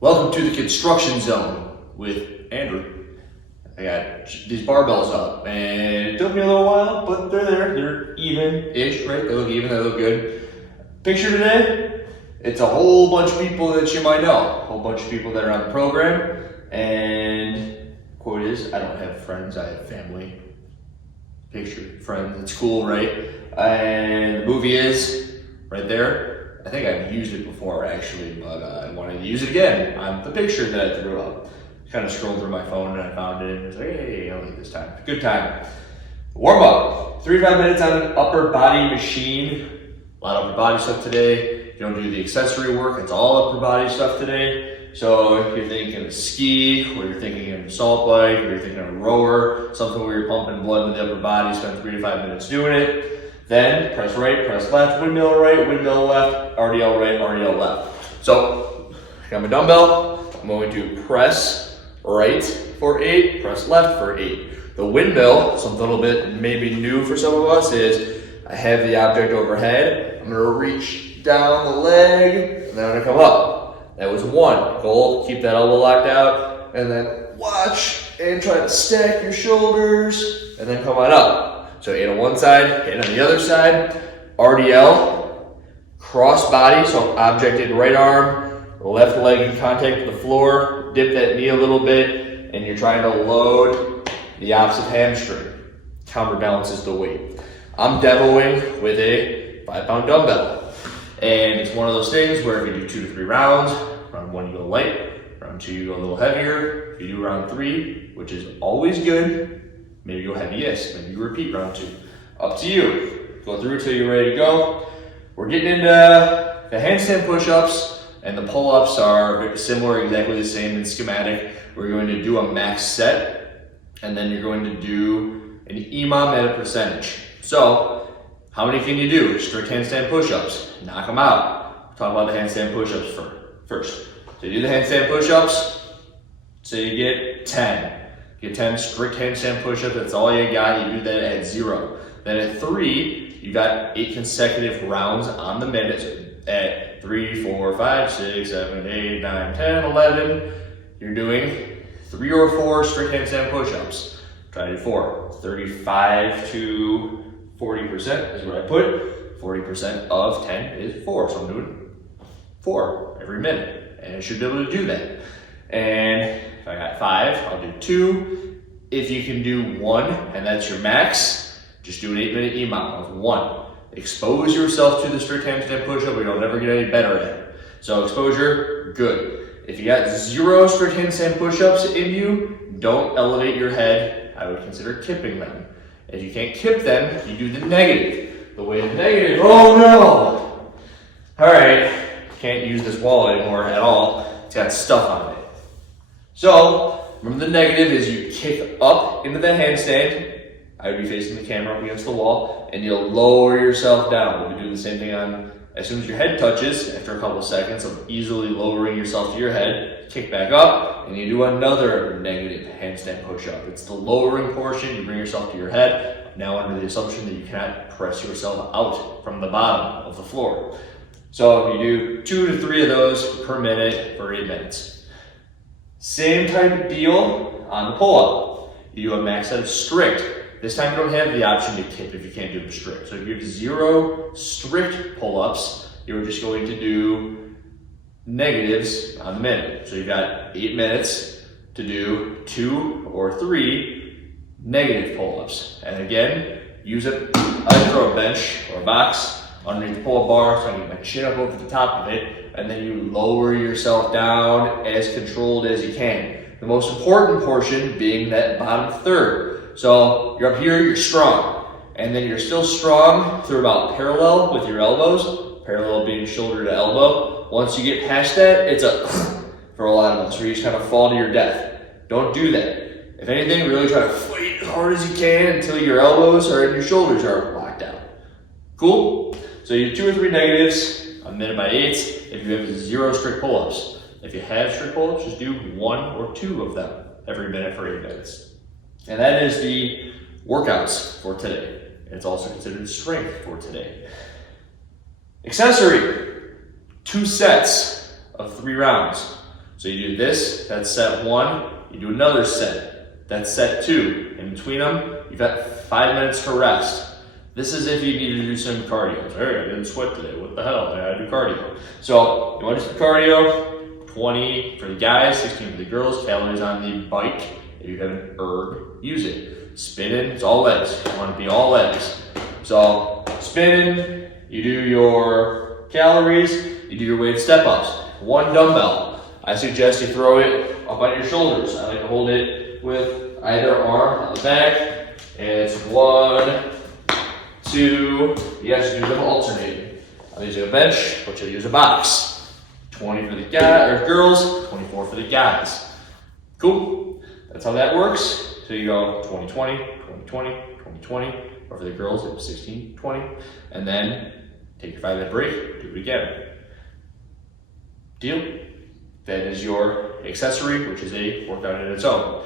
Welcome to the construction zone with Andrew. I got these barbells up and it took me a little while, but they're there. They're even-ish, right? They look even, they look good. Picture today, it's a whole bunch of people that you might know. A whole bunch of people that are on the program. And quote is, I don't have friends, I have family. Picture, friends, it's cool, right? And the movie is right there. I think I've used it before actually, but I wanted to use it again on the picture that I threw up. Kind of scrolled through my phone and I found it and was like, hey, I'll need this time. Good time. Warm up. 3 to 5 minutes on an upper body machine. A lot of upper body stuff today. You don't do the accessory work, it's all upper body stuff today. So if you're thinking of ski, or you're thinking of assault bike, or you're thinking of a rower, something where you're pumping blood in the upper body, spend 3 to 5 minutes doing it. Then press right, press left, windmill right, windmill left, RDL right, RDL left. So I got my dumbbell. I'm going to press right for 8, press left for 8. The windmill, something a little bit maybe new for some of us, is I have the object overhead. I'm gonna reach down the leg, and then I'm gonna come up. That was 1. Goal, keep that elbow locked out, and then watch and try to stack your shoulders, and then come on up. So 8 on one side, 8 on the other side. RDL, cross body, so object in right arm, left leg in contact with the floor, dip that knee a little bit, and you're trying to load the opposite hamstring. Counterbalances the weight. I'm demoing with a 5-pound dumbbell. And it's one of those things where if you do 2 to 3 rounds, round 1 you go light, round 2 you go a little heavier. If you do round 3, which is always good, maybe go heaviest, maybe you repeat round 2. Up to you. Go through until you're ready to go. We're getting into the handstand push-ups, and the pull-ups are very similar, exactly the same in schematic. We're going to do a max set, and then you're going to do an EMOM at a percentage. So, how many can you do? Strict handstand push-ups. Knock them out. Talk about the handstand push-ups first. So you do the handstand push-ups, so you get 10. Get 10 strict handstand push-ups, that's all you got. You do that at 0. Then at 3, you got 8 consecutive rounds on the minute. At 3, 4, 5, 6, 7, 8, 9, 10, 11, you're doing 3 or 4 strict handstand push-ups. Try to do 4. 35 to 40% is what I put. 40% of 10 is 4, so I'm doing 4 every minute. And I should be able to do that. And if I got 5, I'll do 2. If you can do 1, and that's your max, just do an 8-minute EMOM of 1. Expose yourself to the strict handstand push-up, or you'll never get any better at it. So exposure, good. If you got 0 strict handstand push-ups in you, don't elevate your head. I would consider kipping them. If you can't kip them, you do the negative. The way the negative, oh no! All right, can't use this wall anymore at all. It's got stuff on it. So, remember the negative is you kick up into the handstand. I would be facing the camera up against the wall, and you'll lower yourself down. We'll be doing the same thing on, as soon as your head touches, after a couple of seconds of easily lowering yourself to your head, kick back up, and you do another negative handstand push-up. It's the lowering portion, you bring yourself to your head, now under the assumption that you cannot press yourself out from the bottom of the floor. So you do 2 to 3 of those per minute for 8 minutes. Same type of deal on the pull-up. You do a max set of strict. This time you don't have the option to kip if you can't do them strict. So if you have 0 strict pull-ups, you're just going to do negatives on the minute. So you've got 8 minutes to do 2 or 3 negative pull-ups. And again, use it, I throw a bench or a box underneath the pull-up bar so I can get my chin up over the top of it, and then you lower yourself down as controlled as you can. The most important portion being that bottom third. So you're up here, you're strong, and then you're still strong through about parallel with your elbows, parallel being shoulder to elbow. Once you get past that, it's a for a lot of us, where you just kind of fall to your death. Don't do that. If anything, really try to fight as hard as you can until your elbows or your shoulders are locked out. Cool? So you do 2 or 3 negatives, a minute by 8, if you have 0 strict pull-ups. If you have strict pull-ups, just do 1 or 2 of them every minute for 8 minutes. And that is the workouts for today. It's also considered strength for today. Accessory, 2 sets of 3 rounds. So you do this, that's set 1, you do another set, that's set 2. In between them, you've got 5 minutes to rest. This is if you need to do some cardio. Hey, I didn't sweat today, what the hell, I gotta do cardio. So you wanna do some cardio, 20 for the guys, 16 for the girls, calories on the bike. If you have an erg, use it. Spinning, it's all legs, you wanna be all legs. So spinning, you do your calories, you do your weighted step-ups. 1 dumbbell. I suggest you throw it up on your shoulders. I like to hold it with either arm on the back. And it's 1, 2, you guys do them alternating. I'll use a bench, but you'll use a box. 20 for the guys or girls, 24 for the guys. Cool. That's how that works. So you go 20, 20, 20, 20, 20, 20, or for the girls, it's 16, 20, and then take your 5-minute break, do it again. Deal? That is your accessory, which is a workout in its own.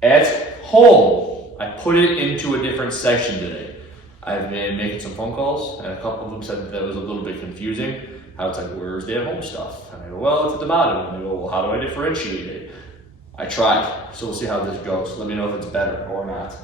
At home, I put it into a different section today. I've been making some phone calls, and a couple of them said that was a little bit confusing. How it's like, where's the at-home stuff? And I go, well, it's at the bottom. And they go, well, how do I differentiate it? I tried, so we'll see how this goes. Let me know if it's better or not.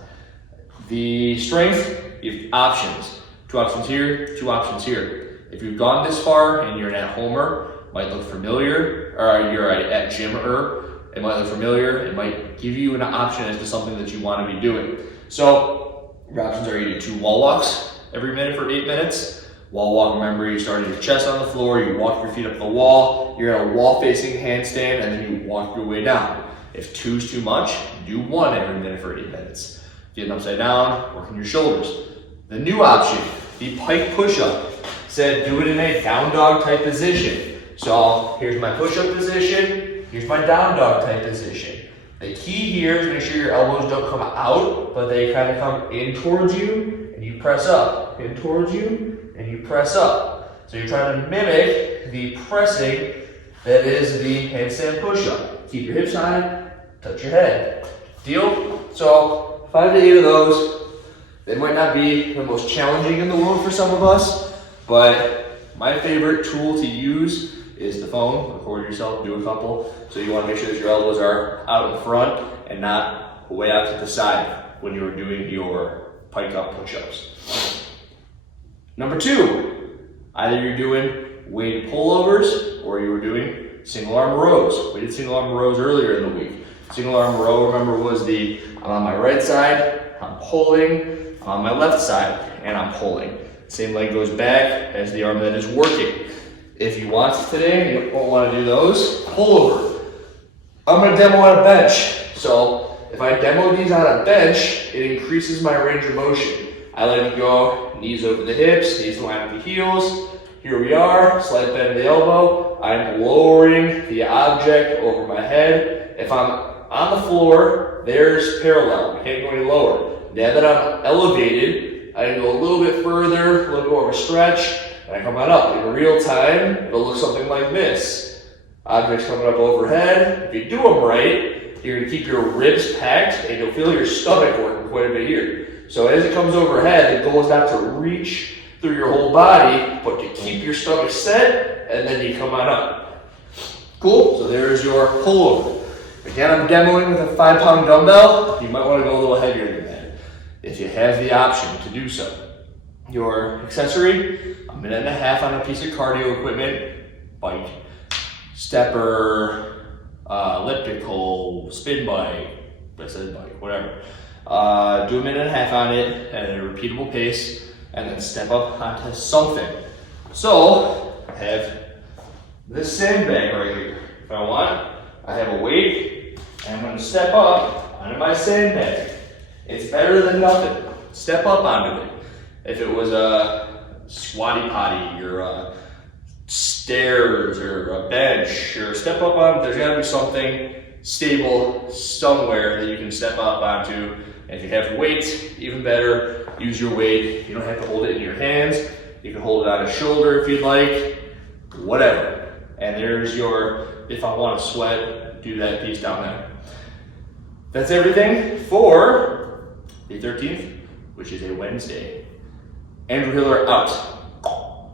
The strength, you have options. 2 options here, 2 options here. If you've gone this far and you're an at-homer, might look familiar, or you're at gym-er, it might look familiar, it might give you an option as to something that you want to be doing. So, your options are you do 2 wall walks every minute for 8 minutes. Wall walk, remember, you start at your chest on the floor, you walk your feet up the wall, you're in a wall-facing handstand, and then you walk your way down. If 2's too much, do 1 every minute for 8 minutes. Getting upside down, working your shoulders. The new option, the pike push-up, said do it in a down dog type position. So here's my push-up position, here's my down dog type position. The key here is make sure your elbows don't come out, but they kind of come in towards you, and you press up. In towards you, and you press up. So you're trying to mimic the pressing that is the handstand push-up. Keep your hips high, touch your head. Deal? So 5 to 8 of those. They might not be the most challenging in the world for some of us, but my favorite tool to use is the phone. Record yourself, do a couple. So you want to make sure that your elbows are out in front and not way out to the side when you're doing your pike up push-ups. Number 2, either you're doing weighted pullovers or you're doing single arm rows. We did single arm rows earlier in the week. Single arm row, remember, was I'm on my right side, I'm pulling, I'm on my left side, and I'm pulling. Same leg goes back as the arm that is working. If you want today, you won't want to do those, pull over. I'm going to demo on a bench. So if I demo these on a bench, it increases my range of motion. I like to go knees over the hips, knees line up the heels. Here we are, slight bend of the elbow. I'm lowering the object over my head. If I'm on the floor, there's parallel. I can't go any lower. Now that I'm elevated, I can go a little bit further, a little bit more of a stretch, and I come on up. In real time, it'll look something like this. Objects coming up overhead. If you do them right, you're going to keep your ribs packed, and you'll feel your stomach working quite a bit here. So as it comes overhead, the goal is not to reach through your whole body, but to keep your stomach set, and then you come on up. Cool? So there's your pullover. Again, I'm demoing with a 5-pound dumbbell. You might want to go a little heavier than that if you have the option to do so. Your accessory, a minute and a half on a piece of cardio equipment, bike, stepper, elliptical, spin bike, I said bike, whatever. Do a minute and a half on it at a repeatable pace, and then step up onto something. So, I have this sandbag right here. If I want, I have a weight, and I'm going to step up onto my sandbag. It's better than nothing. Step up onto it. If it was a squatty potty or stairs or a bench or step up on, there's got to be something stable somewhere that you can step up onto. And if you have weight, even better, use your weight. You don't have to hold it in your hands. You can hold it on a shoulder if you'd like, whatever. And there's your, if I want to sweat, do that piece down there. That's everything for the 13th, which is a Wednesday. Andrew Hiller out.